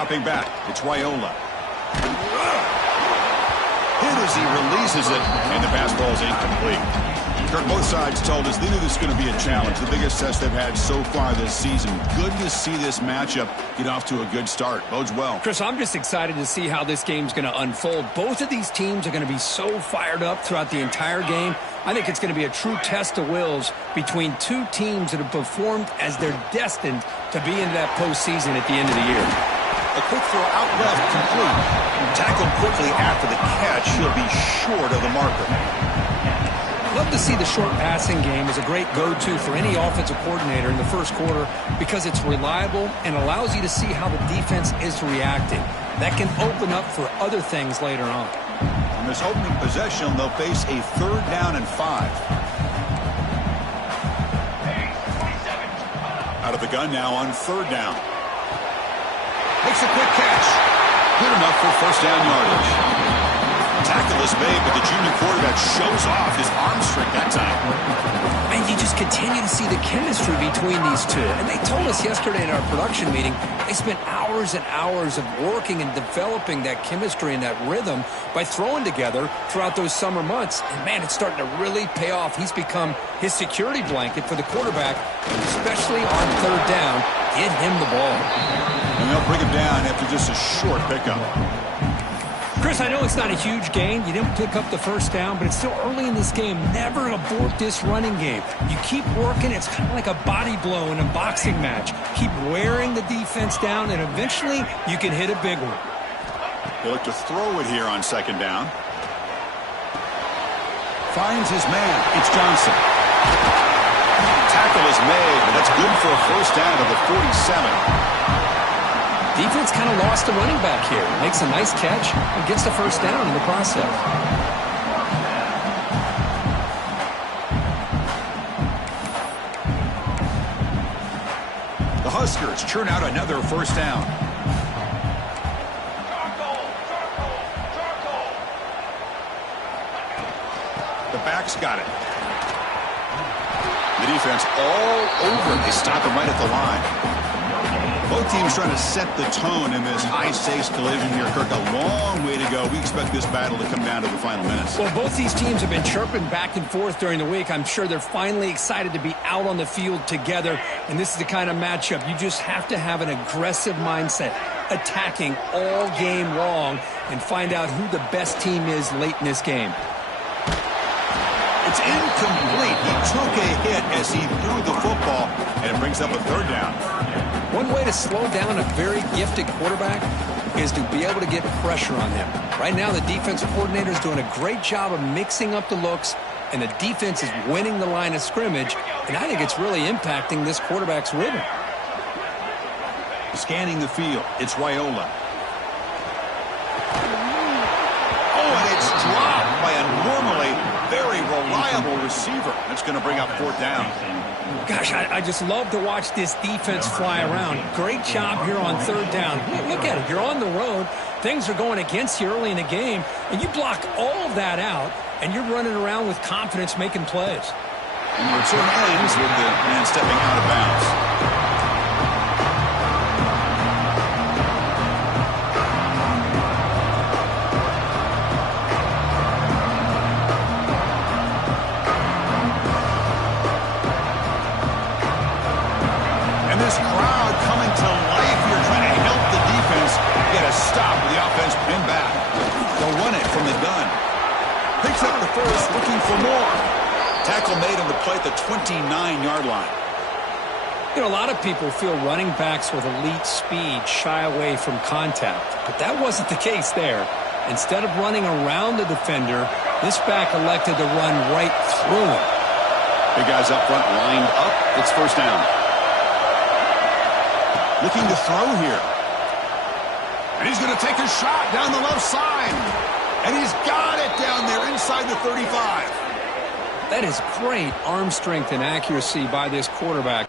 Dropping back, it's Raiola. Hit as he releases it, and the pass ball is incomplete. Kirk, both sides told us they knew this was going to be a challenge, the biggest test they've had so far this season. Good to see this matchup get off to a good start. Bodes well. Chris, I'm just excited to see how this game's going to unfold. Both of these teams are going to be so fired up throughout the entire game. I think it's going to be a true test of wills between two teams that have performed as they're destined to be into that postseason at the end of the year. A quick throw out left, complete. Tackled quickly after the catch. He'll be short of the marker. Love to see the short passing game as a great go-to for any offensive coordinator in the first quarter because it's reliable and allows you to see how the defense is reacting. That can open up for other things later on. On this opening possession, they'll face a 3rd down and 5. Out of the gun now on 3rd down. Makes a quick catch. Good enough for 1st down yardage. Tackle is made, but the junior quarterback shows off his arm strength that time. And you just continue to see the chemistry between these two. And they told us yesterday in our production meeting, they spent hours and hours of working and developing that chemistry and that rhythm by throwing together throughout those summer months. And, man, it's starting to really pay off. He's become his security blanket for the quarterback, and especially on 3rd down, get him the ball. And they'll bring him down after just a short pickup. Chris, I know it's not a huge gain. You didn't pick up the 1st down, but it's still early in this game. Never abort this running game. You keep working. It's kind of like a body blow in a boxing match. Keep wearing the defense down, and eventually you can hit a big one. They look to throw it here on 2nd down. Finds his man. It's Johnson. Tackle is made, but that's good for a 1st down to the 47. Defense kind of lost the running back here. Makes a nice catch and gets the 1st down in the process. The Huskers churn out another 1st down. The back's got it. The defense all over him. They stop him right at the line. Both teams trying to set the tone in this high-stakes collision here, Kirk. A long way to go. We expect this battle to come down to the final minutes. Well, both these teams have been chirping back and forth during the week. I'm sure they're finally excited to be out on the field together, and this is the kind of matchup you just have to have an aggressive mindset, attacking all game long, and find out who the best team is late in this game. It's incomplete. He took a hit as he threw the football, and it brings up a 3rd down. One way to slow down a very gifted quarterback is to be able to get pressure on him. Right now, the defensive coordinator is doing a great job of mixing up the looks, and the defense is winning the line of scrimmage, and I think it's really impacting this quarterback's rhythm. Scanning the field, it's Raiola. Oh, and it's dropped by a normally very reliable receiver. That's going to bring up 4th down. Gosh, I just love to watch this defense fly around. Great job here on 3rd down. Look at it. You're on the road. Things are going against you early in the game, and you block all of that out, and you're running around with confidence making plays. And the return ends with the man stepping out of bounds. This crowd coming to life here, trying to help the defense get a stop with the offense pinned back. They'll run it from the gun. Picks up the 1st, looking for more. Tackle made on the play at the 29-yard line. You know, a lot of people feel running backs with elite speed shy away from contact, but that wasn't the case there. Instead of running around the defender, this back elected to run right through him. Big guys up front lined up. It's 1st down. Looking to throw here. And he's going to take a shot down the left side. And he's got it down there inside the 35. That is great arm strength and accuracy by this quarterback.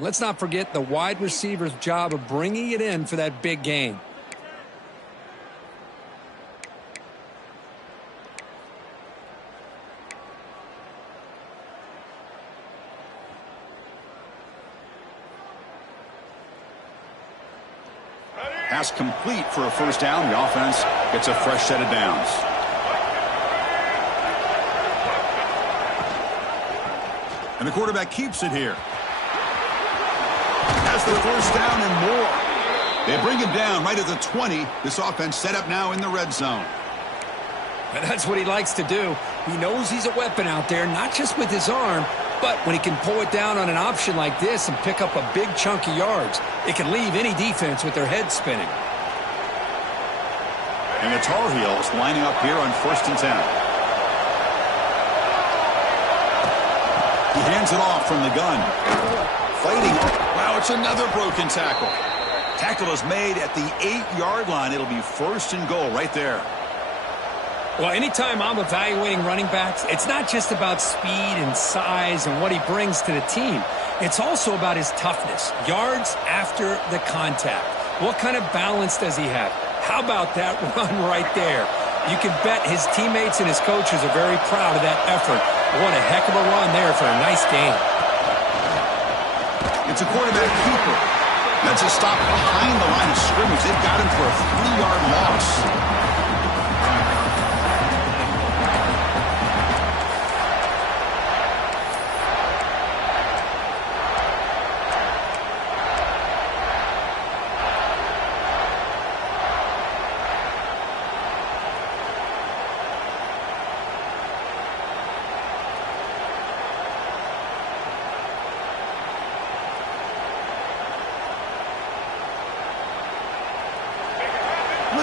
Let's not forget the wide receiver's job of bringing it in for that big gain. Pass complete for a first down. The offense gets a fresh set of downs. And the quarterback keeps it here. Has the first down and more. They bring him down right at the 20. This offense set up now in the red zone. And that's what he likes to do. He knows he's a weapon out there, not just with his arm, but when he can pull it down on an option like this and pick up a big chunk of yards, it can leave any defense with their head spinning. And the Tar Heels lining up here on 1st and 10. He hands it off from the gun. Fighting. Wow, it's another broken tackle. Tackle is made at the 8-yard line. It'll be 1st and goal right there. Well, anytime I'm evaluating running backs, it's not just about speed and size and what he brings to the team. It's also about his toughness, yards after the contact. What kind of balance does he have? How about that run right there? You can bet his teammates and his coaches are very proud of that effort. What a heck of a run there for a nice gain. It's a quarterback keeper. That's a stop behind the line of scrimmage. They've got him for a 3-yard loss.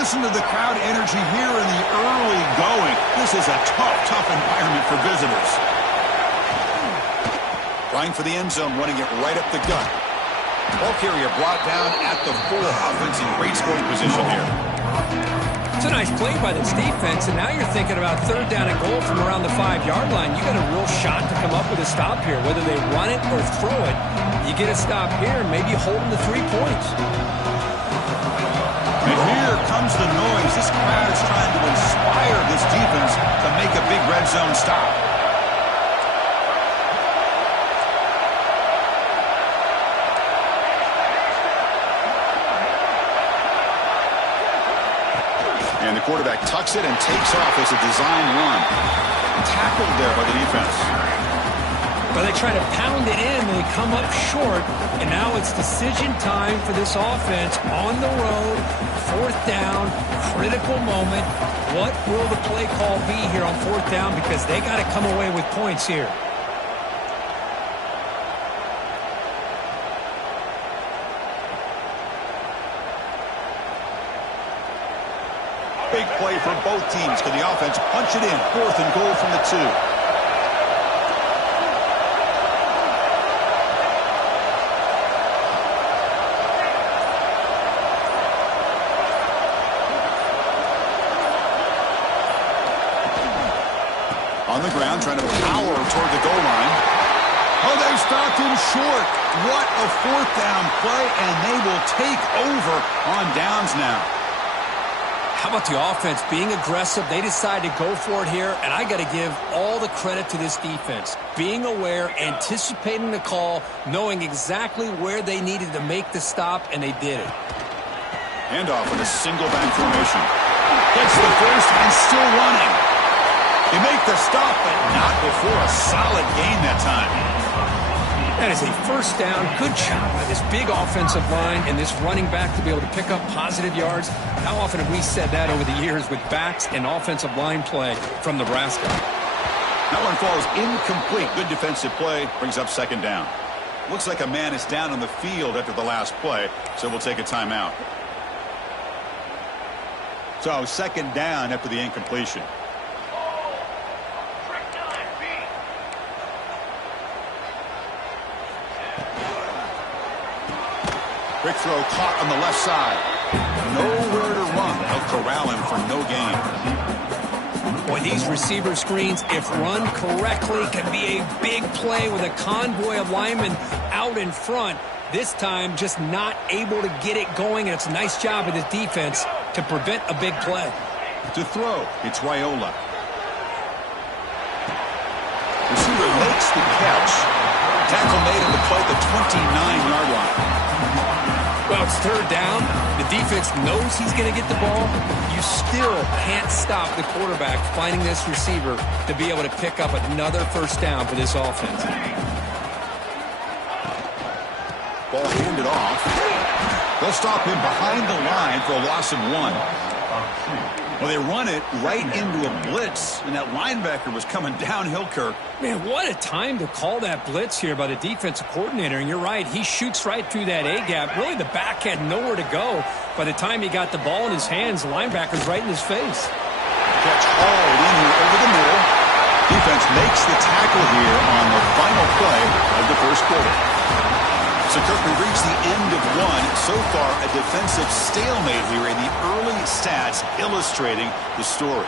Listen to the crowd energy here in the early going. This is a tough environment for visitors. Trying for the end zone, running it right up the gut. Ball carrier brought down at the 4. Offense in great scoring position here. It's a nice play by this defense, and now you're thinking about 3rd down and goal from around the 5-yard line. You got a real shot to come up with a stop here. Whether they run it or throw it, you get a stop here, maybe hold them to 3 points. And here comes the noise. This crowd is trying to inspire this defense to make a big red zone stop. And the quarterback tucks it and takes off as a design run. Tackled there by the defense. But they try to pound it in, they come up short, and now it's decision time for this offense on the road, 4th down, critical moment. What will the play call be here on 4th down? Because they got to come away with points here. Big play for both teams. Can the offense punch it in? 4th and goal from the 2. On the ground, trying to power toward the goal line. Oh, they stopped him short. What a 4th down play, and they will take over on downs now. How about the offense being aggressive? They decide to go for it here, and I got to give all the credit to this defense. Being aware, anticipating the call, knowing exactly where they needed to make the stop, and they did it. Handoff in a single back formation. Gets the first and still running. They make the stop, but not before a solid gain that time. That is a 1st down. Good job by this big offensive line and this running back to be able to pick up positive yards. How often have we said that over the years with backs and offensive line play from Nebraska? That one falls incomplete. Good defensive play. Brings up 2nd down. Looks like a man is down on the field after the last play, so we'll take a timeout. So 2nd down after the incompletion. Quick throw caught on the left side. Nowhere to run. They'll corral him for no gain. Boy, these receiver screens, if run correctly, can be a big play with a convoy of linemen out in front. This time, just not able to get it going, and it's a nice job of the defense to prevent a big play. To throw, it's Raiola. Receiver makes the catch. Tackle made at the play at the 29-yard line. Well, it's third down. The defense knows he's going to get the ball. You still can't stop the quarterback finding this receiver to be able to pick up another first down for this offense. Ball handed off. They'll stop him behind the line for a loss of 1. Well, they run it right into a blitz, and that linebacker was coming downhill, Kirk. Man, what a time to call that blitz here by the defensive coordinator. And you're right, he shoots right through that A-gap. Really, the back had nowhere to go. By the time he got the ball in his hands, the linebacker's right in his face. Catch hauled in here over the middle. Defense makes the tackle here on the final play of the first quarter. So, Kirk, we've reached the end of one. So far, a defensive stalemate here in the early stats illustrating the story.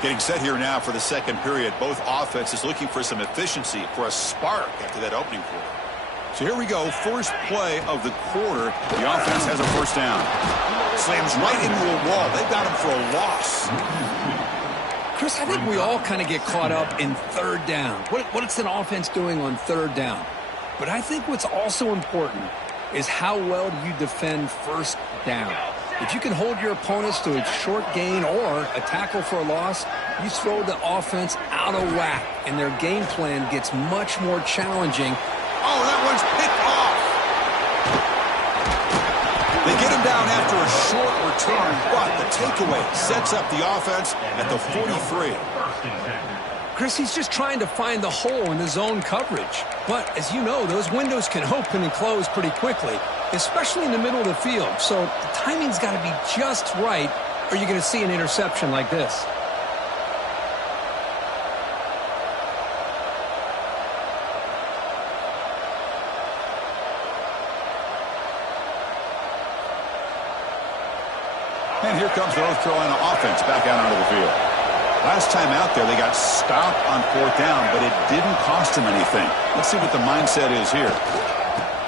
Getting set here now for the second period. Both offenses looking for some efficiency, for a spark after that opening quarter. So here we go. First play of the quarter. The offense has a first down. Slams right into a wall. They've got him for a loss. Chris, I think we all kind of get caught up in third down. What's an offense doing on third down? But I think what's also important is how well do you defend first down. If you can hold your opponents to a short gain or a tackle for a loss, you throw the offense out of whack, and their game plan gets much more challenging. Oh, that one's picked off. They get him down after a short return, but the takeaway sets up the offense at the 43. Chris, he's just trying to find the hole in the zone coverage. But, as you know, those windows can open and close pretty quickly, especially in the middle of the field. So the timing's got to be just right, or you're going to see an interception like this. And here comes the North Carolina offense back out onto the field. Last time out there, they got stopped on fourth down, but it didn't cost them anything. Let's see what the mindset is here.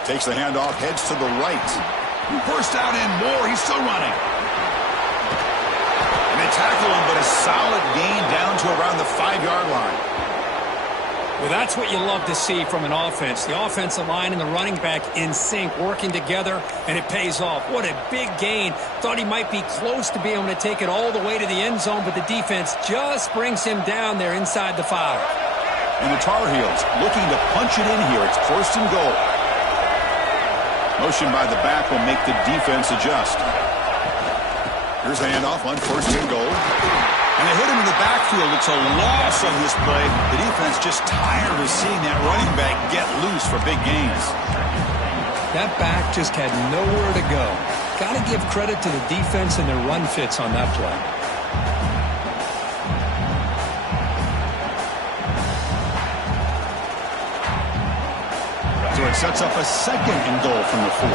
Takes the handoff, heads to the right. Burst out and more. He's still running. And they tackle him, but a solid gain down to around the 5-yard line. Well, that's what you love to see from an offense. The offensive line and the running back in sync, working together, and it pays off. What a big gain. Thought he might be close to being able to take it all the way to the end zone, but the defense just brings him down there inside the 5. And the Tar Heels looking to punch it in here. It's first and goal. Motion by the back will make the defense adjust. Here's the handoff on first and goal. And they hit him in the backfield. It's a loss on this play. The defense just tired of seeing that running back get loose for big gains. That back just had nowhere to go. Got to give credit to the defense and their run fits on that play. So it sets up a second and goal from the 4.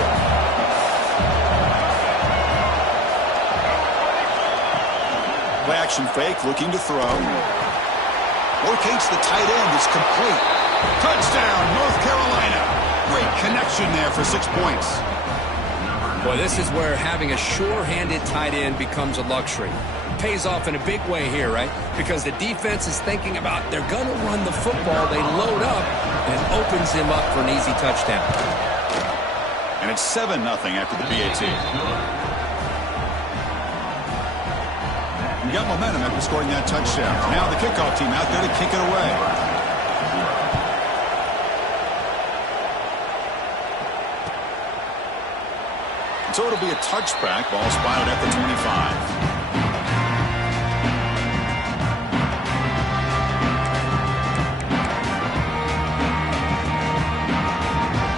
Play action fake, looking to throw. Locates the tight end. It's complete. Touchdown, North Carolina. Great connection there for 6 points. Boy, this is where having a sure-handed tight end becomes a luxury. Pays off in a big way here, right? Because the defense is thinking about they're going to run the football. They load up, and it opens him up for an easy touchdown. And it's 7-0 after the PAT. You got momentum after scoring that touchdown. Now the kickoff team out there to kick it away. And so it'll be a touchback. Ball spotted at the 25.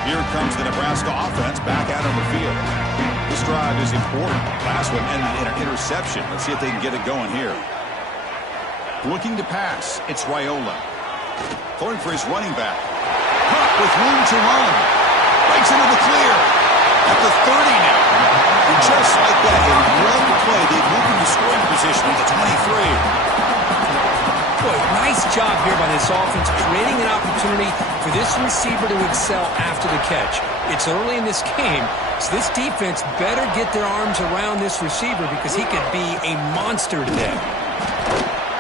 Here comes the Nebraska offense back out on the field. This drive is important. Last one ended in an interception. Let's see if they can get it going here. Looking to pass. It's Raiola. Throwing for his running back. Caught with room to run. Breaks into the clear. At the 30 now. And just like that, a great play. They've moved into scoring position at the 23. Boy, nice job here by this offense, creating an opportunity for this receiver to excel after the catch. It's early in this game, so this defense better get their arms around this receiver because he could be a monster today.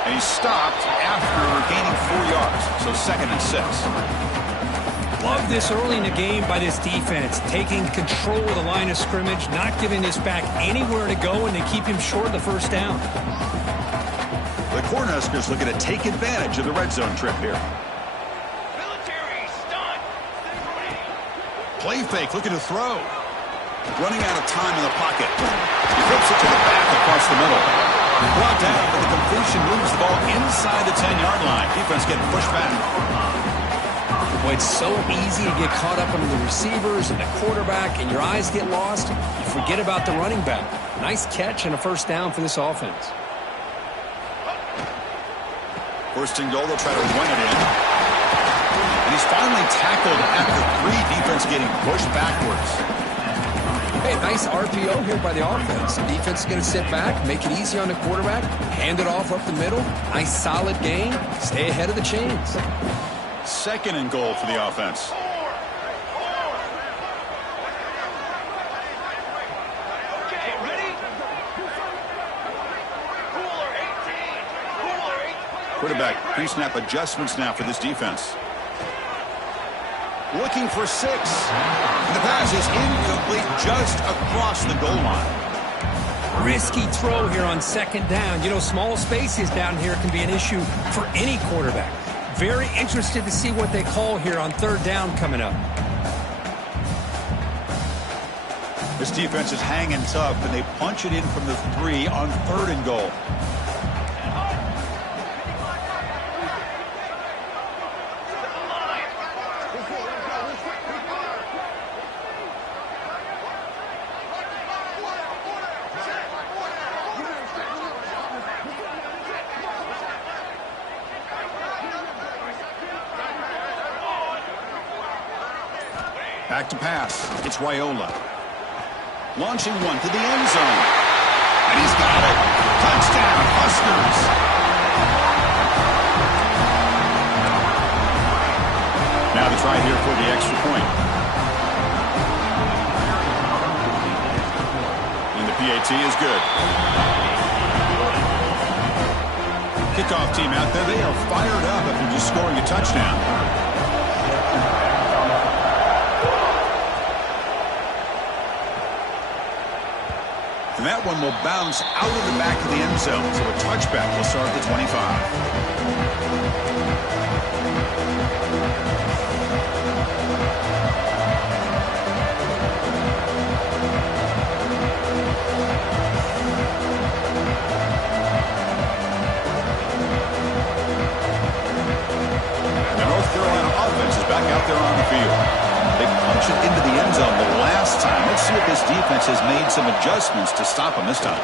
And he stopped after gaining 4 yards, so 2nd and 6. Love this early in the game by this defense, taking control of the line of scrimmage, not giving this back anywhere to go, and they keep him short of the first down. The Cornhuskers looking to take advantage of the red zone trip here. Play fake, looking to throw. Running out of time in the pocket. He flips it to the back across the middle. Brought down, but the completion moves the ball inside the 10-yard line. Defense getting pushed back. Boy, it's so easy to get caught up under the receivers and the quarterback, and your eyes get lost. You forget about the running back. Nice catch and a first down for this offense. 1st and goal, they'll try to run it in. And he's finally tackled at the 3, defense getting pushed backwards. Hey, nice RPO here by the offense. The defense is going to sit back, make it easy on the quarterback, hand it off up the middle. Nice solid gain. Stay ahead of the chains. 2nd and goal for the offense. Quarterback pre-snap adjustments now for this defense. Looking for 6. And the pass is incomplete just across the goal line. Risky throw here on 2nd down. You know, small spaces down here can be an issue for any quarterback. Very interested to see what they call here on 3rd down coming up. This defense is hanging tough, and they punch it in from the 3 on 3rd and goal. Back to pass. It's Raiola. Launching one to the end zone. And he's got it. Touchdown, Huskers. Now the try here for the extra point. And the PAT is good. Kickoff team out there. They are fired up after just scoring a touchdown. And that one will bounce out of the back of the end zone. So a touchback will start at the 25. The North Carolina offense is back out there on the field. They punch it into the end zone the last time. Let's see if this defense has made some adjustments to stop them this time.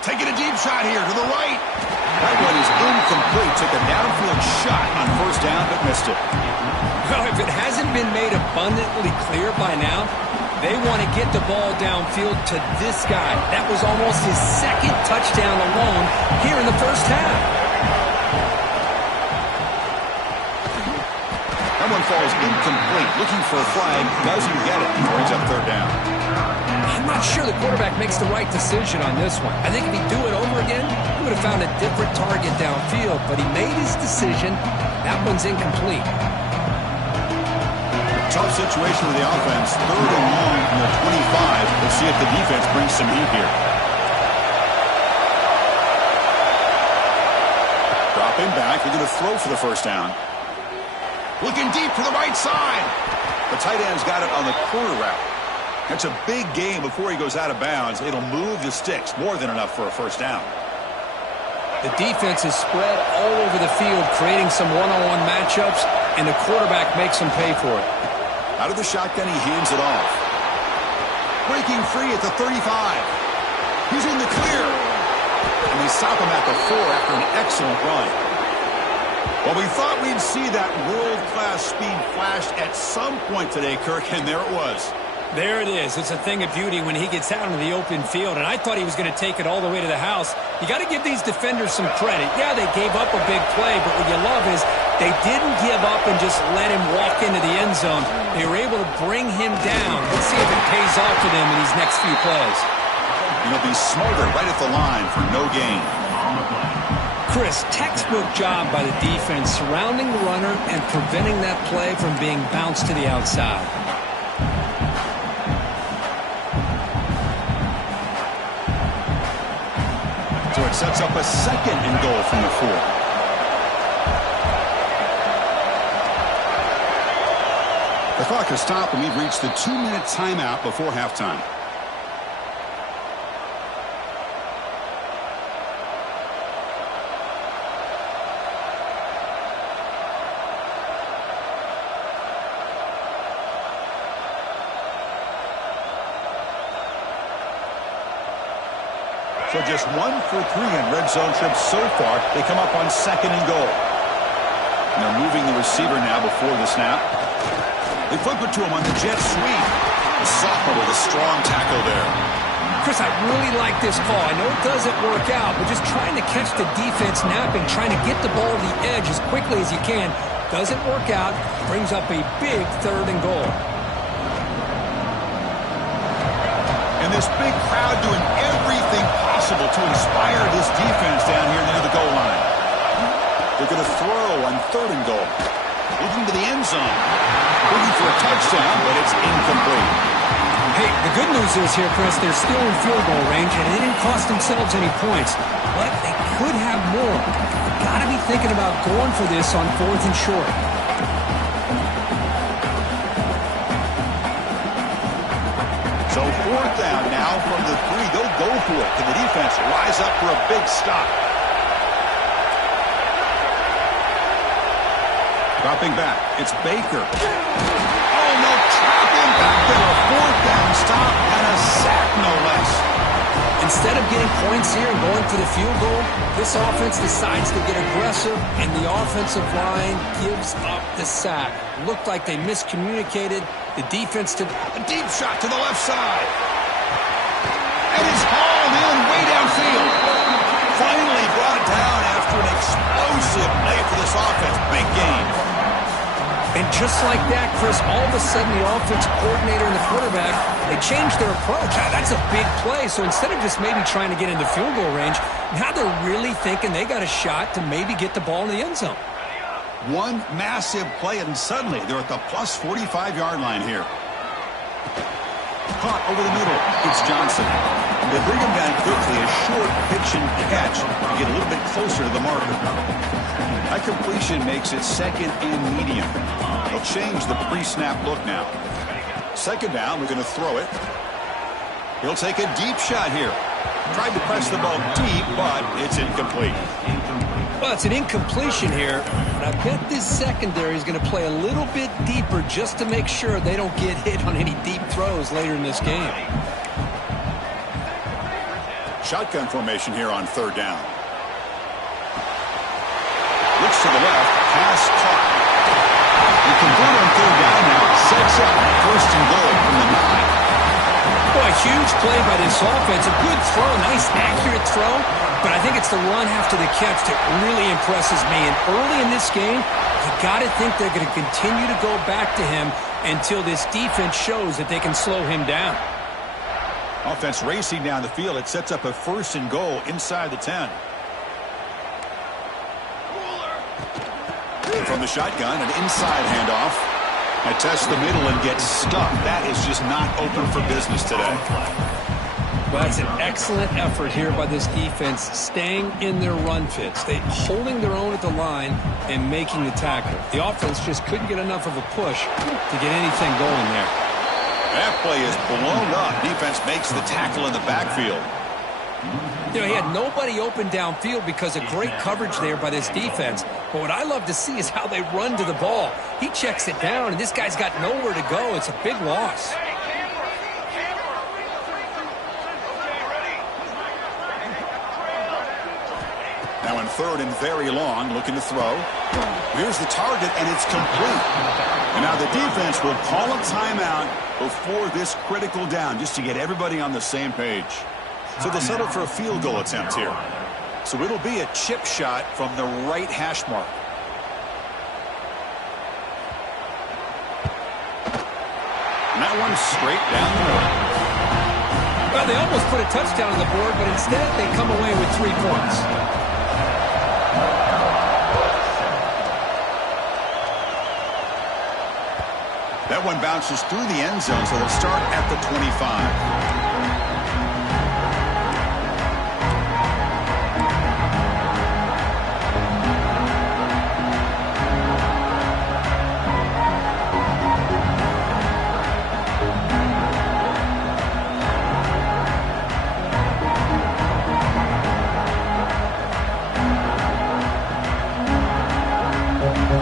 Taking a deep shot here to the right. That one is incomplete. Took a downfield shot on 1st down, but missed it. Well, if it hasn't been made abundantly clear by now, they want to get the ball downfield to this guy. That was almost his 2nd touchdown alone here in the first half. That one falls incomplete. Looking for a flag. Doesn't get it. Brings up 3rd down. I'm not sure the quarterback makes the right decision on this one. I think if he'd do it over again, he would have found a different target downfield. But he made his decision. That one's incomplete. Tough situation with the offense. 3rd and long from the 25. Let's see if the defense brings some heat here. Dropping back. They're going to throw for the first down. Looking deep to the right side. The tight end's got it on the corner route. That's a big gain before he goes out of bounds. It'll move the sticks. More than enough for a first down. The defense is spread all over the field, creating some one-on-one matchups, and the quarterback makes them pay for it. Out of the shotgun, he hands it off. Breaking free at the 35. He's in the clear. And they stop him at the 4 after an excellent run. Well, we thought we'd see that world-class speed flashed at some point today, Kirk, and there it was. There it is. It's a thing of beauty when he gets out into the open field, and I thought he was going to take it all the way to the house. You got to give these defenders some credit. Yeah, they gave up a big play, but what you love is they didn't give up and just let him walk into the end zone. They were able to bring him down. Let's see if it pays off for them in these next few plays. He'll be smarter right at the line for no gain. Chris, textbook job by the defense surrounding the runner and preventing that play from being bounced to the outside. So it sets up a 2nd and goal from the 4. The clock has stopped, and we've reached the 2-minute timeout before halftime. So just 1 for 3 in red zone trips so far. They come up on 2nd and goal. And they're moving the receiver now before the snap. They flip it to him on the jet sweep. The sophomore with a strong tackle there. Chris, I really like this call. I know it doesn't work out, but just trying to catch the defense napping, trying to get the ball to the edge as quickly as you can. Doesn't work out. Brings up a big 3rd and goal. And this big crowd doing everything possible to inspire this defense down here near the goal line. They're going to throw on 3rd and goal. Looking to the end zone. Looking for a touchdown, but it's incomplete. Hey, the good news is here, Chris, they're still in field goal range, and they didn't cost themselves any points. But they could have more. You've got to be thinking about going for this on 4th and short. So 4th down now from the 3. They'll go for it. Can the defense rise up for a big stop? Dropping back. It's Baker. Oh, no. Trapping back there. A 4th down stop and a sack, no less. Instead of getting points here and going for the field goal, this offense decides to get aggressive, and the offensive line gives up the sack. Looked like they miscommunicated. The defense took a deep shot to the left side. And it's hauled in way downfield. Finally brought it down after an explosive play for this offense. Big gain. And just like that, Chris, all of a sudden the offense coordinator and the quarterback, they changed their approach. That's a big play. So instead of just maybe trying to get into field goal range, now they're really thinking they got a shot to maybe get the ball in the end zone. One massive play, and suddenly they're at the plus 45-yard line here. Caught over the middle. It's Johnson. They bring him down quickly. A short pitch and catch to get a little bit closer to the marker. That completion makes it 2nd and medium. They'll change the pre-snap look now. 2nd down, we're going to throw it. He'll take a deep shot here. Tried to press the ball deep, but it's incomplete. Well, it's an incompletion here, but I bet this secondary is going to play a little bit deeper just to make sure they don't get hit on any deep throws later in this game. Shotgun formation here on 3rd down. Looks to the left, pass caught. They convert on 3rd down now. Sets up 1st and goal from the 9. Boy, a huge play by this offense. A good throw, nice accurate throw. But I think it's the run after the catch that really impresses me. And early in this game, you got to think they're going to continue to go back to him until this defense shows that they can slow him down. Offense racing down the field. It sets up a 1st and goal inside the 10. From the shotgun, an inside handoff. I test the middle and get stuck. That is just not open for business today. Well, that's an excellent effort here by this defense, staying in their run fits. They holding their own at the line and making the tackle. The offense just couldn't get enough of a push to get anything going there. That play is blown up. Defense makes the tackle in the backfield. You know, he had nobody open downfield because of great coverage there by this defense. But what I love to see is how they run to the ball. He checks it down, and this guy's got nowhere to go. It's a big loss. Now in 3rd and very long, looking to throw. Here's the target, and it's complete. And Now the defense will call a timeout before this critical down, just to get everybody on the same page. So they'll settle for a field goal attempt here. So it'll be a chip shot from the right hash mark. And that one's straight down the middle. Well, they almost put a touchdown on the board, but instead they come away with 3 points. That one bounces through the end zone, so they'll start at the 25.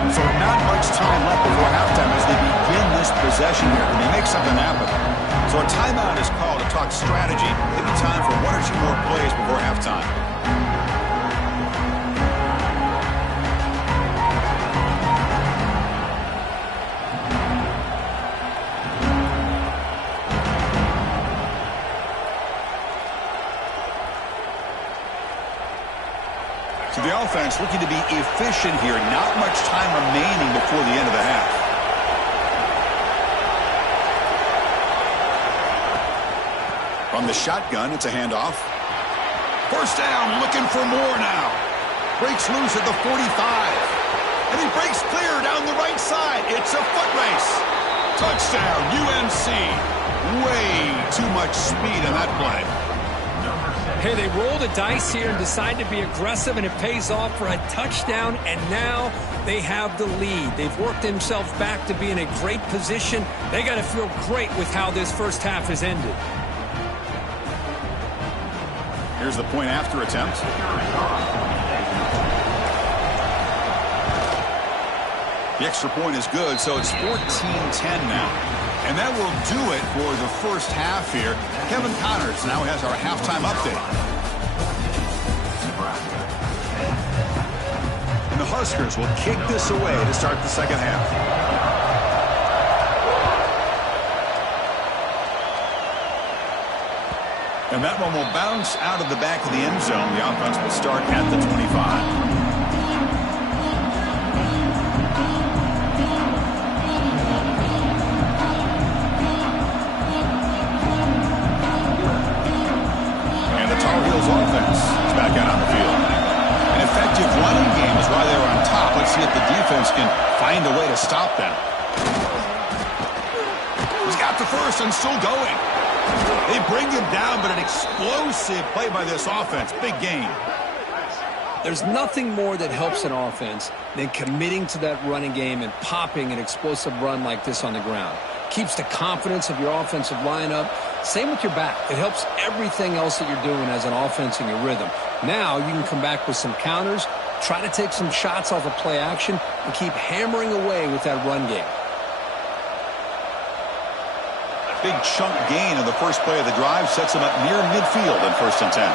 So not much time left before halftime as they begin this possession here. Can they make something happen? So a timeout is called to talk strategy. Maybe time for 1 or 2 more plays before halftime. So the offense looking to be efficient here. Not much time remaining before the end of the half. From the shotgun, it's a handoff. First down, looking for more now. Breaks loose at the 45. And he breaks clear down the right side. It's a foot race. Touchdown, UNC. Way too much speed in that play. Hey, they roll the dice here and decide to be aggressive, and it pays off for a touchdown, and now they have the lead. They've worked themselves back to be in a great position. They got to feel great with how this first half has ended. Here's the point after attempt. The extra point is good, so it's 14-10 now. And that will do it for the first half here. Kevin Connors now has our halftime update. And the Huskers will kick this away to start the second half. And that one will bounce out of the back of the end zone. The offense will start at the 25. Offense is back out on the field. An effective running game is why they were on top. Let's see if the defense can find a way to stop them. He's got the first and still going. They bring him down, but an explosive play by this offense. Big gain. There's nothing more that helps an offense than committing to that running game and popping an explosive run like this on the ground. Keeps the confidence of your offensive lineup. Same with your back. It helps everything else that you're doing as an offense in your rhythm. Now you can come back with some counters, try to take some shots off of play action, and keep hammering away with that run game. Big chunk gain on the first play of the drive sets him up near midfield in 1st and 10.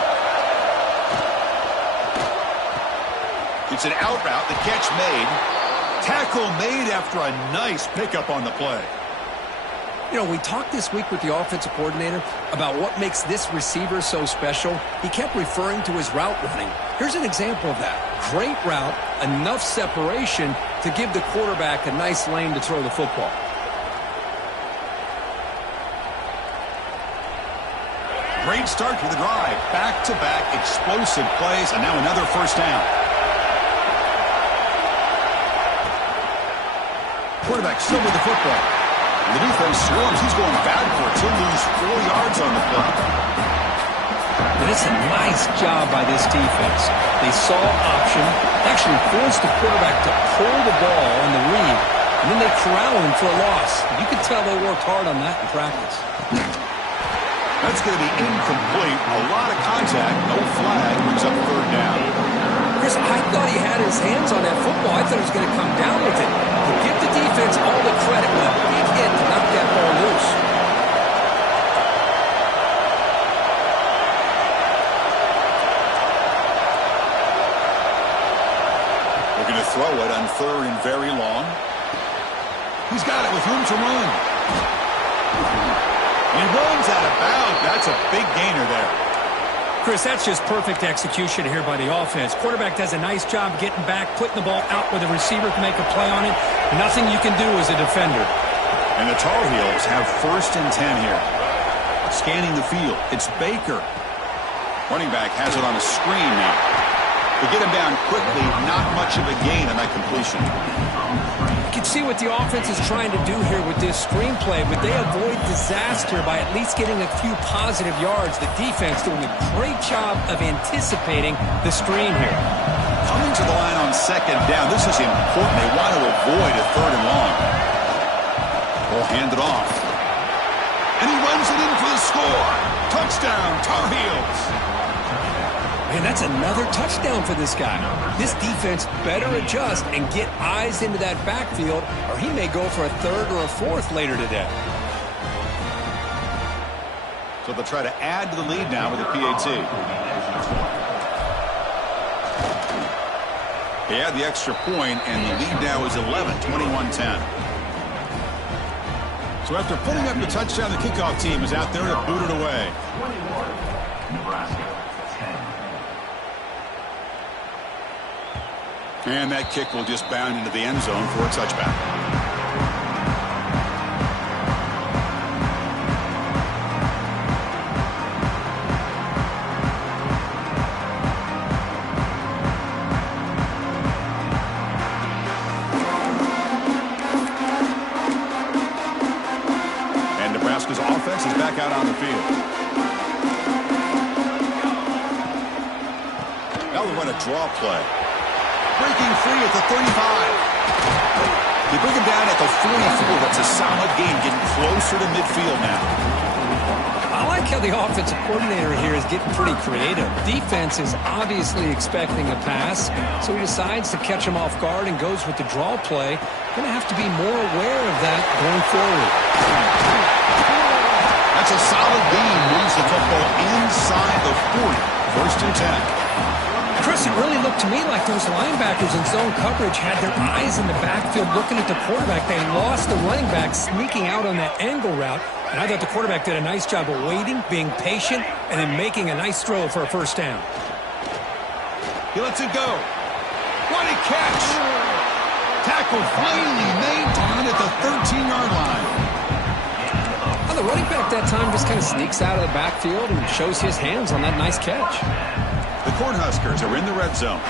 It's an out route, the catch made. Tackle made after a nice pickup on the play. You know, we talked this week with the offensive coordinator about what makes this receiver so special. He kept referring to his route running. Here's an example of that. Great route, enough separation to give the quarterback a nice lane to throw the football. Great start to the drive. Back-to-back explosive plays, and now another first down. Quarterback still with the football. The defense swarms. He's going bad for it. He'll lose 4 yards on the play. And it's a nice job by this defense. They saw option, actually forced the quarterback to pull the ball on the read, and then they corral him for a loss. You can tell they worked hard on that in practice. That's going to be incomplete. A lot of contact. No flag. Brings up 3rd down. Chris, I thought he had his hands on that football. I thought he was going to come down with it. To give the defense all the credit with a big hit to knock that ball loose. They're going to throw it on 3rd and very long. He's got it with room to run. He runs out of bounds. That's a big gainer there. Chris, that's just perfect execution here by the offense. Quarterback does a nice job getting back, putting the ball out where the receiver can make a play on it. Nothing you can do as a defender. And the Tar Heels have 1st and 10 here. Scanning the field. It's Baker. Running back has it on a screen now. They get him down quickly. Not much of a gain on that completion. You can see what the offense is trying to do here with this screenplay, but they avoid disaster by at least getting a few positive yards. The defense doing a great job of anticipating the screen here. Coming to the line on 2nd down. This is important. They want to avoid a 3rd and long. Ball handed off. And he runs it in for the score. Touchdown, Tar Heels. Man, that's another touchdown for this guy. This defense better adjust and get eyes into that backfield, or he may go for a 3rd or a 4th later today. So they'll try to add to the lead now with a PAT. They add the extra point, and the lead now is 11, 21-10. So after putting up the touchdown, the kickoff team is out there to boot it away. 21, Nebraska, 10. And that kick will just bound into the end zone for a touchback. And Nebraska's offense is back out on the field. Now we run a draw play. Breaking free at the 35. They bring him down at the 44. That's a solid gain, getting closer to midfield now. I like how the offensive coordinator here is getting pretty creative. Defense is obviously expecting a pass, so he decides to catch him off guard and goes with the draw play. Going to have to be more aware of that going forward. That's a solid gain. Moves the football inside the 40. 1st and 10. Chris, it really looked to me like those linebackers in zone coverage had their eyes in the backfield looking at the quarterback. They lost the running back sneaking out on that angle route. And I thought the quarterback did a nice job of waiting, being patient, and then making a nice throw for a 1st down. He lets it go. What a catch. Tackle finally made down at the 13-yard line. Well, the running back that time just kind of sneaks out of the backfield and shows his hands on that nice catch. The Cornhuskers are in the red zone.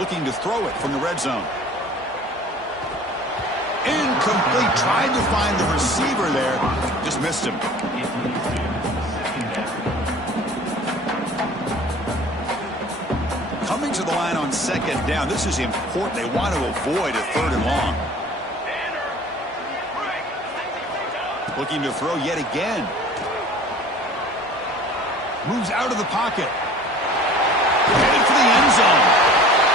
Looking to throw it from the red zone. Incomplete. Tried to find the receiver there. Just missed him. Coming to the line on 2nd down. This is important. They want to avoid a 3rd and long. Looking to throw yet again. Moves out of the pocket. Headed for the end zone.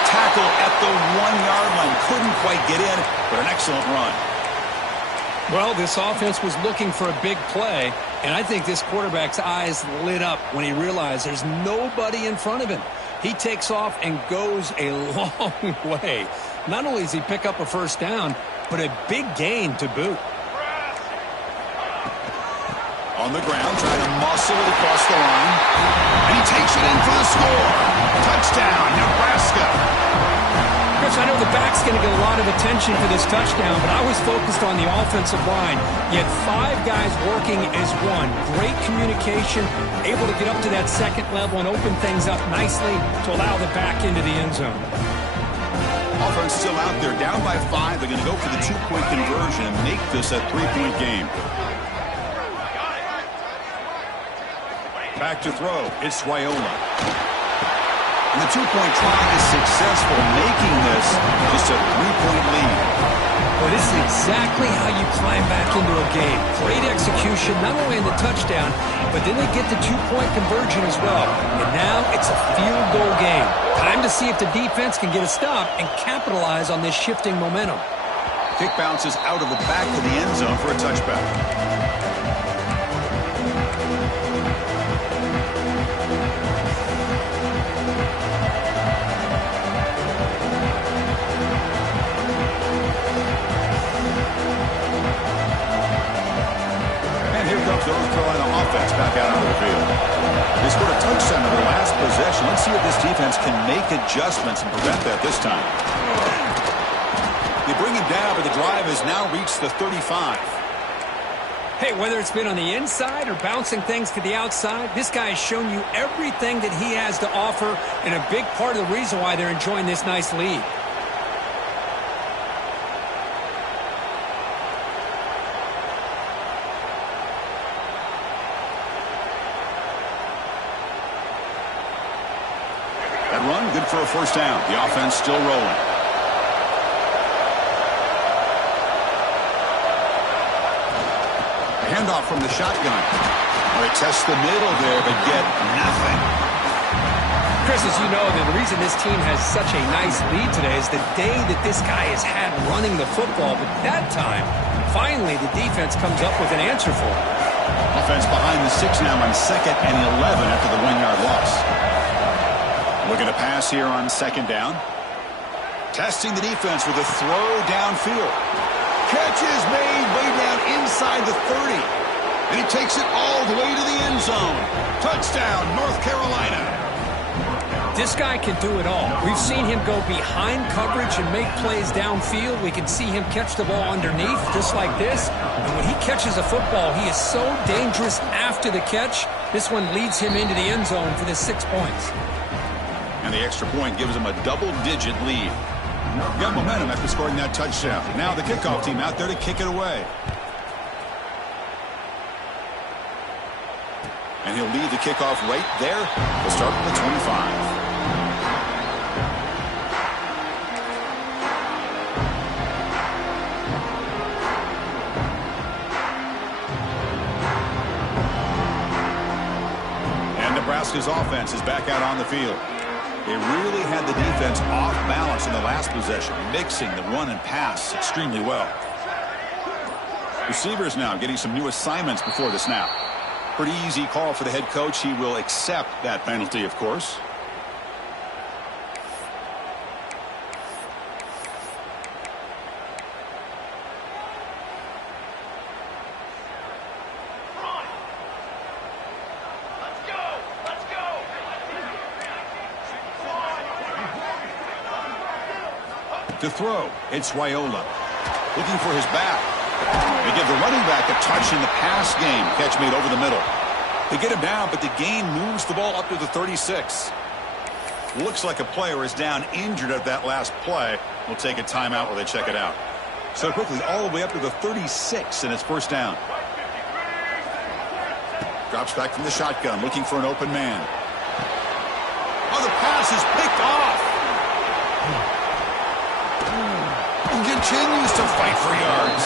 Tackle at the 1-yard line. Couldn't quite get in, but an excellent run. Well, this offense was looking for a big play, and I think this quarterback's eyes lit up when he realized there's nobody in front of him. He takes off and goes a long way. Not only does he pick up a 1st down, but a big gain to boot. On the ground, trying to muscle it across the line. And he takes it in for the score. Touchdown, Nebraska. Chris, I know the back's going to get a lot of attention for this touchdown, but I was focused on the offensive line. You had 5 guys working as one. Great communication, able to get up to that 2nd level and open things up nicely to allow the back into the end zone. Offense still out there, down by 5. They're going to go for the 2-point conversion and make this a 3-point game. Back to throw. It's Raiola. And the 2-point try is successful, making this just a 3-point lead. Well, this is exactly how you climb back into a game. Great execution, not only in the touchdown, but then they get the 2-point conversion as well. And now it's a field goal game. Time to see if the defense can get a stop and capitalize on this shifting momentum. Kick bounces out of the back of the end zone for a touchback. see if this defense can make adjustments and prevent that this time. They bring him down, but the drive has now reached the 35. Hey, whether it's been on the inside or bouncing things to the outside, this guy has shown you everything that he has to offer, and a big part of the reason why they're enjoying this nice lead. That run, good for a first down. The offense still rolling. Handoff from the shotgun. They test the middle there, but get nothing. Chris, as you know, the reason this team has such a nice lead today is the day that this guy has had running the football. But that time, finally, the defense comes up with an answer for him. Offense behind the 6 now on 2nd and 11 after the 1-yard loss. Looking to pass here on 2nd down. Testing the defense with a throw downfield. Catch is made way down inside the 30. And he takes it all the way to the end zone. Touchdown, North Carolina. This guy can do it all. We've seen him go behind coverage and make plays downfield. We can see him catch the ball underneath, just like this. And when he catches a football, he is so dangerous after the catch. This one leads him into the end zone for the 6 points. And the extra point gives him a double-digit lead. Got momentum after scoring that touchdown. Now the kickoff team out there to kick it away. And he'll lead the kickoff right there to start at the 25. And Nebraska's offense is back out on the field. They really had the defense off balance in the last possession, mixing the run and pass extremely well. Receivers now getting some new assignments before the snap. Pretty easy call for the head coach. He will accept that penalty, of course. To throw, it's Raiola. Looking for his back. They give the running back a touch in the pass game. Catch made over the middle. They get him down, but the gain moves the ball up to the 36. Looks like a player is down injured at that last play. We'll take a timeout while they check it out. So quickly, all the way up to the 36, and it's first down. Drops back from the shotgun, looking for an open man. Oh, the pass is picked off. Continues to fight for yards.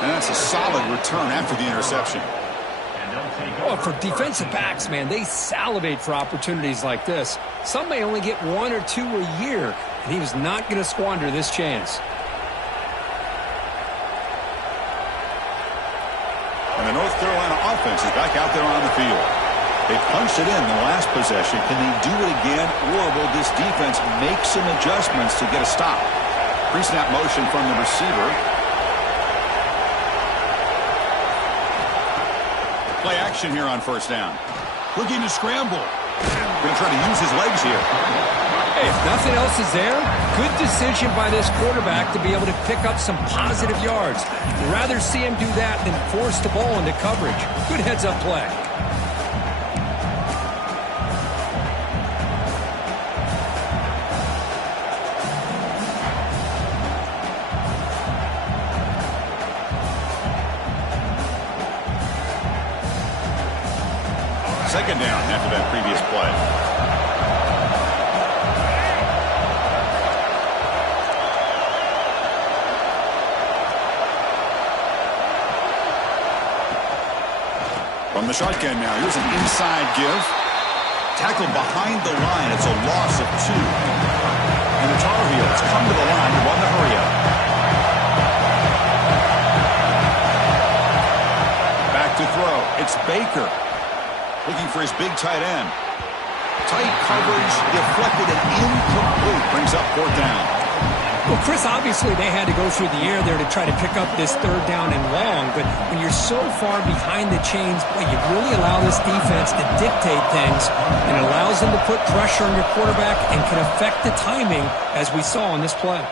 And that's a solid return after the interception. Well, for defensive backs, man, they salivate for opportunities like this. Some may only get 1 or 2 a year, and he was not going to squander this chance. And the North Carolina offense is back out there on the field. They punched it in the last possession. Can they do it again, or will this defense make some adjustments to get a stop? Pre-snap motion from the receiver. Play action here on first down. Looking to scramble. Going to try to use his legs here. Hey, if nothing else is there, good decision by this quarterback to be able to pick up some positive yards. You'd rather see him do that than force the ball into coverage. Good heads-up play. Second down after that previous play. From the shotgun now, here's an inside give. Tackled behind the line. It's a loss of 2. And the Tar Heels come to the line to run the hurry up. Back to throw. It's Baker. Looking for his big tight end. Tight coverage, deflected and incomplete. Brings up 4th down. Well, Chris, obviously they had to go through the air there to try to pick up this third down and long, but when you're so far behind the chains, boy, you really allow this defense to dictate things, and it allows them to put pressure on your quarterback and can affect the timing, as we saw in this play.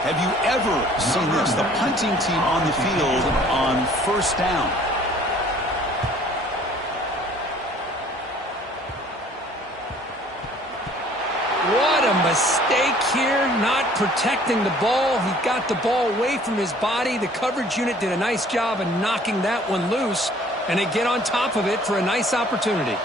Have you ever seen this? The punting team on the field on first down. What a mistake here, not protecting the ball. He got the ball away from his body. The coverage unit did a nice job of knocking that one loose, and they get on top of it for a nice opportunity.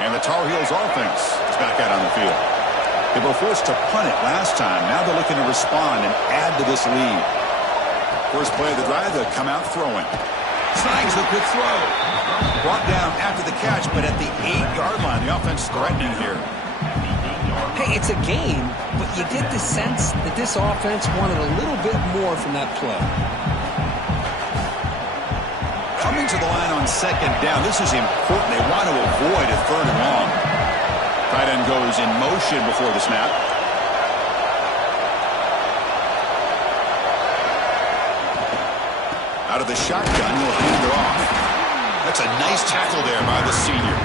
And the Tar Heels offense is back out on the field. They were forced to punt it last time. Now they're looking to respond and add to this lead. First play of the drive, they'll come out throwing. Snags a good throw. Brought down after the catch, but at the 8-yard line. The offense threatening here. Hey, it's a game, but you get the sense that this offense wanted a little bit more from that play. Coming to the line on second down. This is important. They want to avoid a third and long. Tight end goes in motion before the snap. Out of the shotgun, he'll hand it off. That's a nice tackle there by the senior.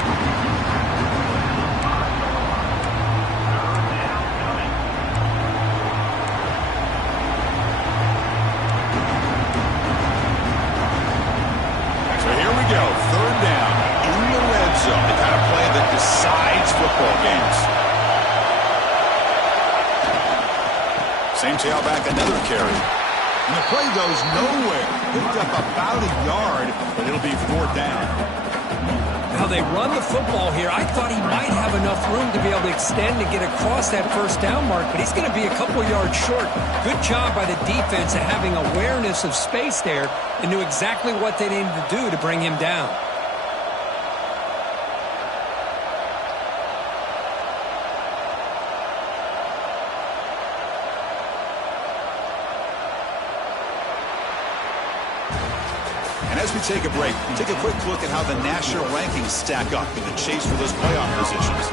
Go. Third down in the red zone. The kind of play that decides football games. Same tailback, another carry. And the play goes nowhere. Picked up about a yard, but it'll be fourth down. Now they run the football here. I thought he might have enough room to be able to extend and get across that first down mark, but he's going to be a couple yards short. Good job by the defense of having awareness of space there and knew exactly what they needed to do to bring him down. And as we take a break, take a quick look at how the national rankings stack up in the chase for those playoff positions.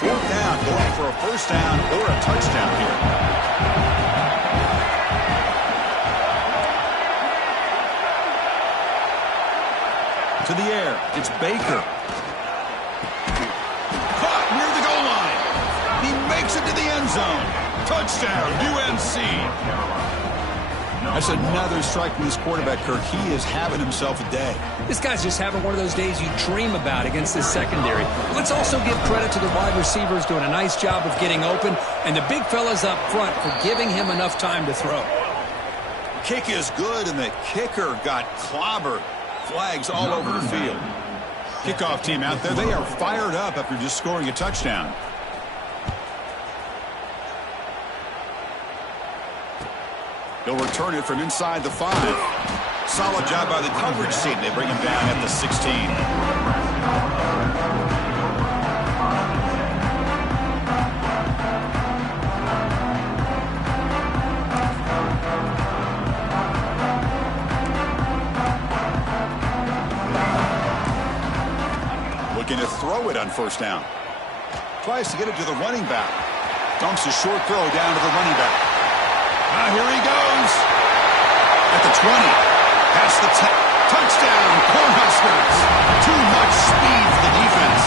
Fourth down, going for a first down or a touchdown here. To the air, it's Baker. Caught near the goal line. He makes it to the end zone. Touchdown, UNC. That's another strike from this quarterback, Kirk. He is having himself a day. This guy's just having one of those days you dream about against this secondary. Let's also give credit to the wide receivers doing a nice job of getting open, and the big fellas up front for giving him enough time to throw. Kick is good, and the kicker got clobbered. Flags all over the field. Kickoff team out there. They are fired up after just scoring a touchdown. He'll return it from inside the 5. Solid job by the coverage team. They bring him down at the 16. Looking to throw it on first down. Tries to get it to the running back. Dumps a short throw down to the running back. Here he goes. At the 20. Past the 10. Touchdown, Cornhuskers. Too much speed for the defense.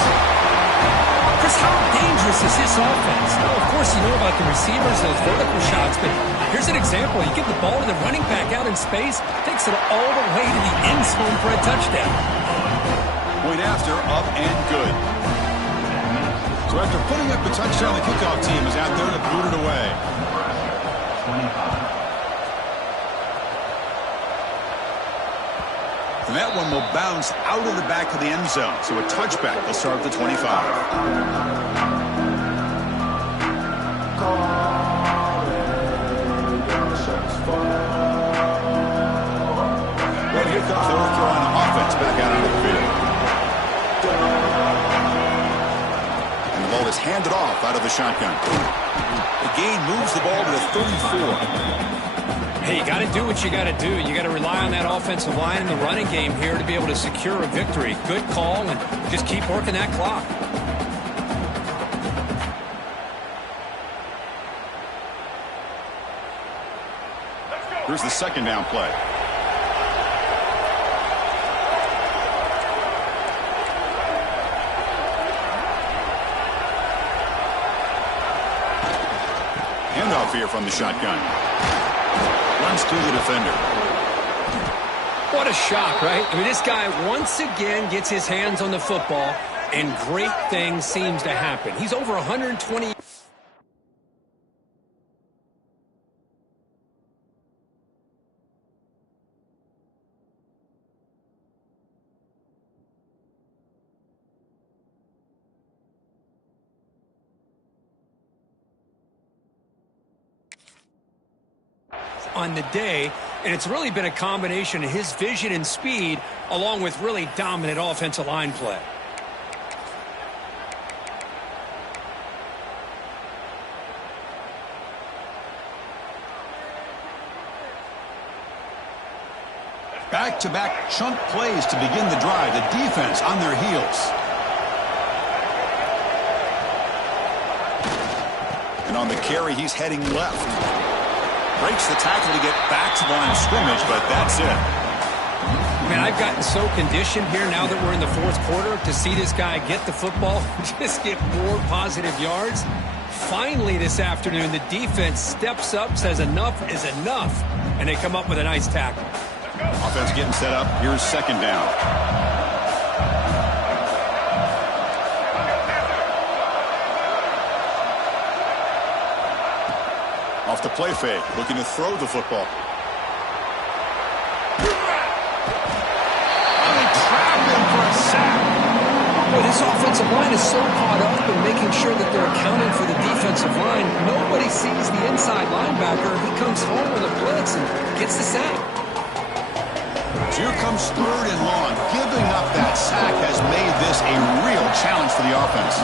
Chris, how dangerous is this offense? Now, of course, you know about the receivers, those vertical shots, but here's an example. You give the ball to the running back out in space, takes it all the way to the end zone for a touchdown. Point after, up and good. So after putting up the touchdown, the kickoff team is out there to boot it away. 25. And that one will bounce out of the back of the end zone. So a touchback will start at the 25. Well, here comes the North Carolina offense back out onto the field. And the ball is handed off out of the shotgun. The gain moves the ball to the 34. Hey, you got to do what you got to do. You got to rely on that offensive line in the running game here to be able to secure a victory. Good call, and just keep working that clock. Here's the second down play. Handoff here from the shotgun. Runs through the defender. What a shock, right? I mean, this guy once again gets his hands on the football, and great things seems to happen. He's over 120. On the day, and it's really been a combination of his vision and speed along with really dominant offensive line play. Back-to-back chunk plays to begin the drive. The defense on their heels. And on the carry, he's heading left. Breaks the tackle to get back to the line of scrimmage, but that's it. Man, I've gotten so conditioned here now that we're in the fourth quarter to see this guy get the football, just get more positive yards. Finally this afternoon, the defense steps up, says enough is enough, and they come up with a nice tackle. Offense getting set up. Here's second down. Off the play fake, looking to throw the football. They trap him for a sack. Well, this offensive line is so caught up in making sure that they're accounting for the defensive line. Nobody sees the inside linebacker. He comes home with a blitz and gets the sack. So here comes third and long. Giving up that sack has made this a real challenge for the offense.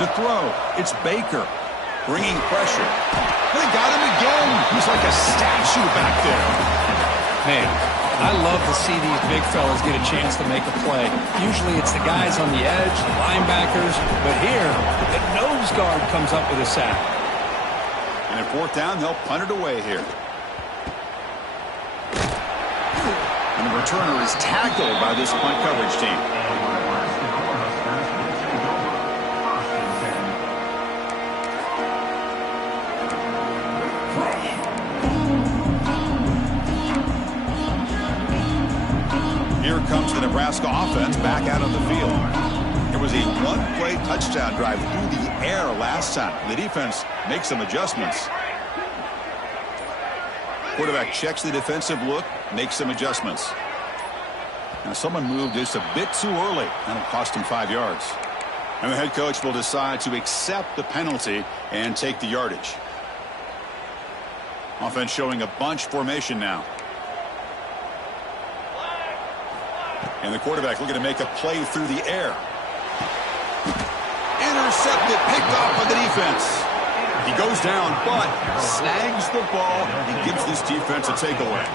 To throw, it's Baker, bringing pressure. They got him again. He's like a statue back there. Man, I love to see these big fellas get a chance to make a play. Usually it's the guys on the edge, the linebackers, but here, the nose guard comes up with a sack. And at fourth down, they'll punt it away here. And the returner is tackled by this punt coverage team. Here comes the Nebraska offense back out on the field. It was a one-play touchdown drive through the air last time. The defense makes some adjustments. Quarterback checks the defensive look, makes some adjustments. Now someone moved just a bit too early, and it cost him 5 yards. And the head coach will decide to accept the penalty and take the yardage. Offense showing a bunch formation now. And the quarterback looking to make a play through the air. Intercepted, picked off by the defense. He goes down, but snags the ball and gives this defense a takeaway.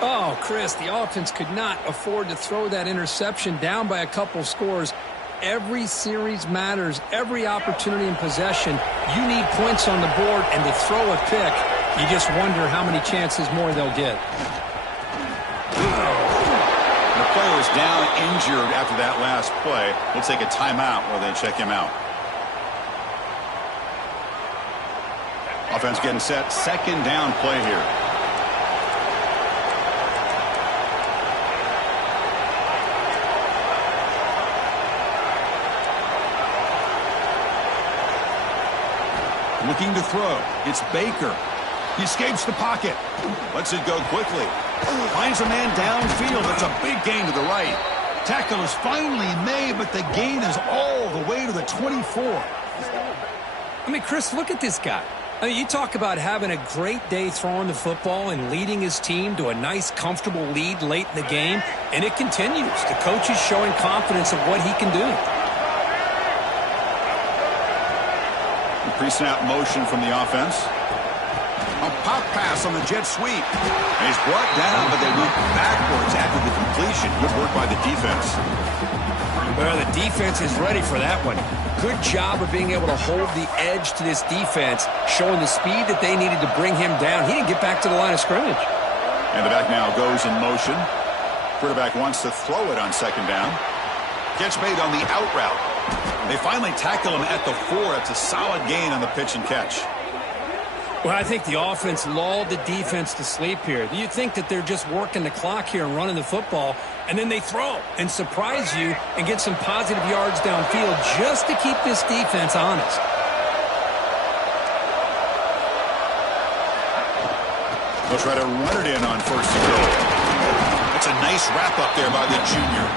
Oh, Chris, the offense could not afford to throw that interception down by a couple scores. Every series matters. Every opportunity in possession. You need points on the board, and to throw a pick, you just wonder how many chances more they'll get. is down injured after that last play. We'll take a timeout while they check him out. Offense getting set. Second down play here. Looking to throw. It's Baker. He escapes the pocket. Lets it go quickly. Finds a man downfield. It's a big gain to the right. Tackle is finally made, but the gain is all the way to the 24. I mean, Chris, look at this guy. I mean, you talk about having a great day throwing the football and leading his team to a nice, comfortable lead late in the game, and it continues. The coach is showing confidence of what he can do. Pre-snap motion from the offense. A pop pass on the jet sweep. And he's brought down, but they went backwards after the completion. Good work by the defense. Well, the defense is ready for that one. Good job of being able to hold the edge to this defense, showing the speed that they needed to bring him down. He didn't get back to the line of scrimmage. And the back now goes in motion. Quarterback wants to throw it on second down. Catch made on the out route. They finally tackle him at the 4. It's a solid gain on the pitch and catch. Well, I think the offense lulled the defense to sleep here. You think that they're just working the clock here and running the football, and then they throw and surprise you and get some positive yards downfield just to keep this defense honest. They'll try to run it in on first and goal. That's a nice wrap-up there by the junior.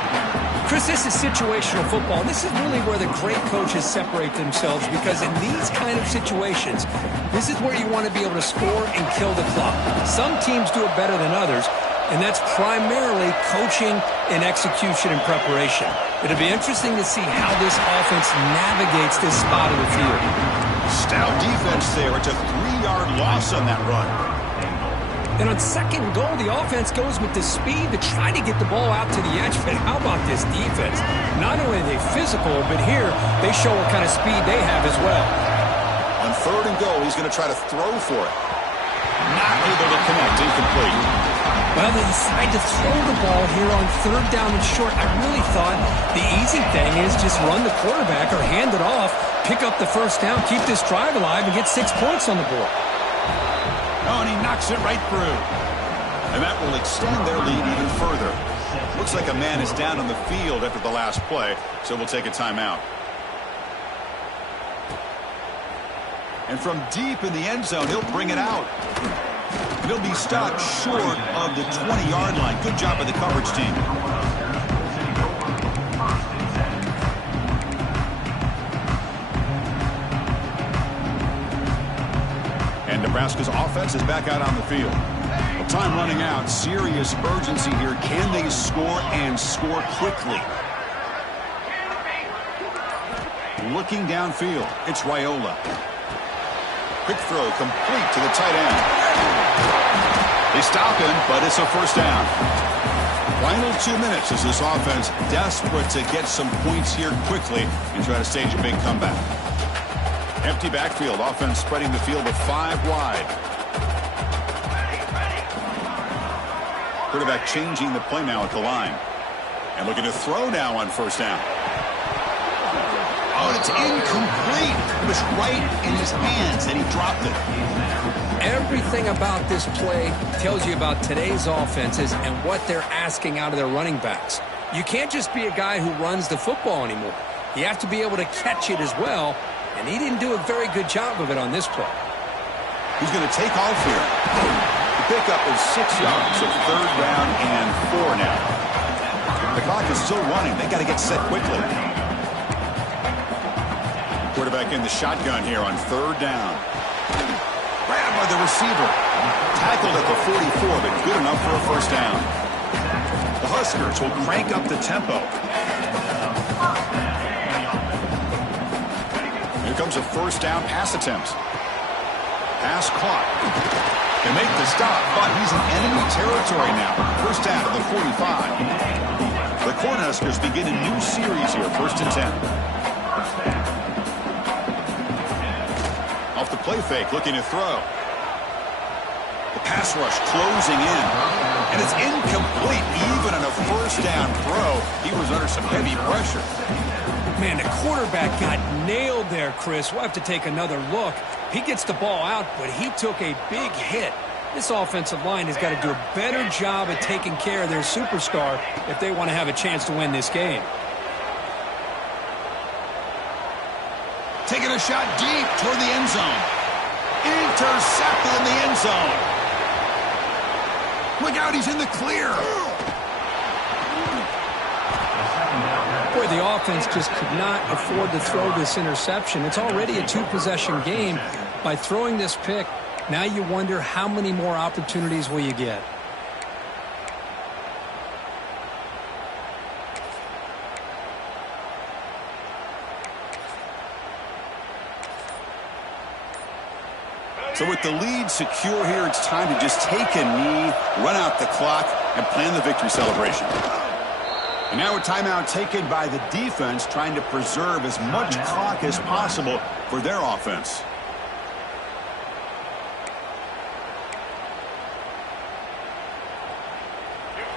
Chris, this is situational football. This is really where the great coaches separate themselves, because in these kind of situations, this is where you want to be able to score and kill the clock. Some teams do it better than others, and that's primarily coaching and execution and preparation. It'll be interesting to see how this offense navigates this spot of the field. Stout defense there. It's a 3-yard loss on that run. And on second goal, the offense goes with the speed to try to get the ball out to the edge. But how about this defense? Not only are they physical, but here they show what kind of speed they have as well. On third and goal, he's going to try to throw for it. Not able to connect. Incomplete. Well, they decide to throw the ball here on third down and short. I really thought the easy thing is just run the quarterback or hand it off, pick up the first down, keep this drive alive, and get 6 points on the board. Oh, and he knocks it right through. And that will extend their lead even further. Looks like a man is down on the field after the last play, so we'll take a timeout. And from deep in the end zone, he'll bring it out. And he'll be stopped short of the 20-yard line. Good job by the coverage team. And Nebraska's offense is back out on the field. Well, time running out. Serious urgency here. Can they score and score quickly? Looking downfield. It's Raiola. Quick throw complete to the tight end. They stop him, but it's a first down. Final 2 minutes as this offense desperate to get some points here quickly and try to stage a big comeback. Empty backfield. Offense spreading the field with 5 wide. Quarterback changing the play now at the line. And looking to throw now on first down. Oh, it's incomplete. It was right in his hands, and he dropped it. Everything about this play tells you about today's offenses and what they're asking out of their running backs. You can't just be a guy who runs the football anymore. You have to be able to catch it as well. And he didn't do a very good job of it on this play. He's going to take off here. The pickup is 6 yards, so third down and 4 now. The clock is still running. They got to get set quickly. Quarterback in the shotgun here on third down. Grabbed by the receiver. Tackled at the 44, but good enough for a first down. The Huskers will crank up the tempo. Here comes a first down pass attempt. Pass caught. They make the stop, but he's in enemy territory now. First down at the 45. The Cornhuskers begin a new series here, 1st and 10. Off the play fake, looking to throw. The pass rush closing in. And it's incomplete even on a first down throw. He was under some heavy pressure. Man, the quarterback got nailed there, Chris. We'll have to take another look. He gets the ball out, but he took a big hit. This offensive line has got to do a better job at taking care of their superstar if they want to have a chance to win this game. Taking a shot deep toward the end zone. Intercepted in the end zone. Look out, he's in the clear. Boy, the offense just could not afford to throw this interception. It's already a two-possession game. By throwing this pick, now you wonder how many more opportunities will you get. So with the lead secure here, it's time to just take a knee, run out the clock, and plan the victory celebration. And now a timeout taken by the defense, trying to preserve as much clock as possible for their offense.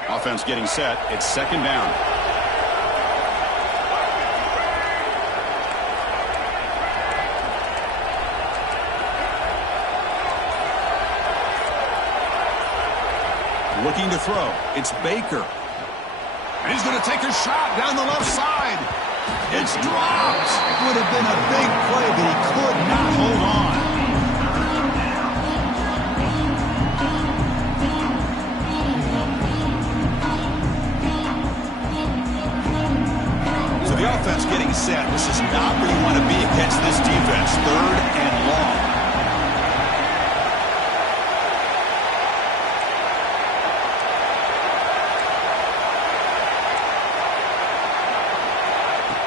Offense getting set. It's second down. Looking to throw. It's Baker. And he's going to take a shot down the left side. It's dropped. It would have been a big play, but he could not hold on. So the offense getting set. This is not where you want to be against this defense. Third and long.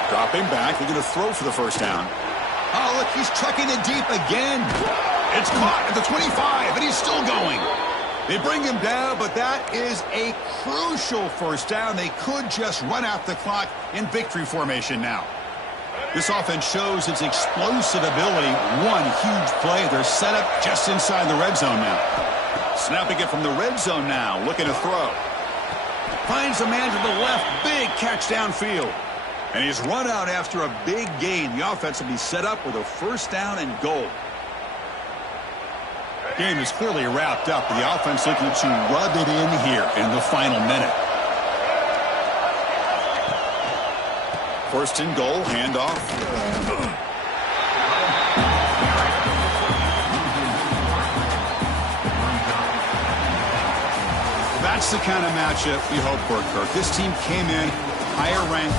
Dropping back. They're going to throw for the first down. Oh, look, he's chucking it deep again. It's caught at the 25, and he's still going. They bring him down, but that is a crucial first down. They could just run out the clock in victory formation now. This offense shows its explosive ability. One huge play. They're set up just inside the red zone now. Snapping it from the red zone now. Looking to throw. Finds a man to the left. Big catch downfield. And he's run out after a big gain. The offense will be set up with a first down and goal. Game is clearly wrapped up. The offense looking to rub it in here in the final minute. First and goal, handoff. That's the kind of matchup we hope for, Kirk. This team came in higher ranked.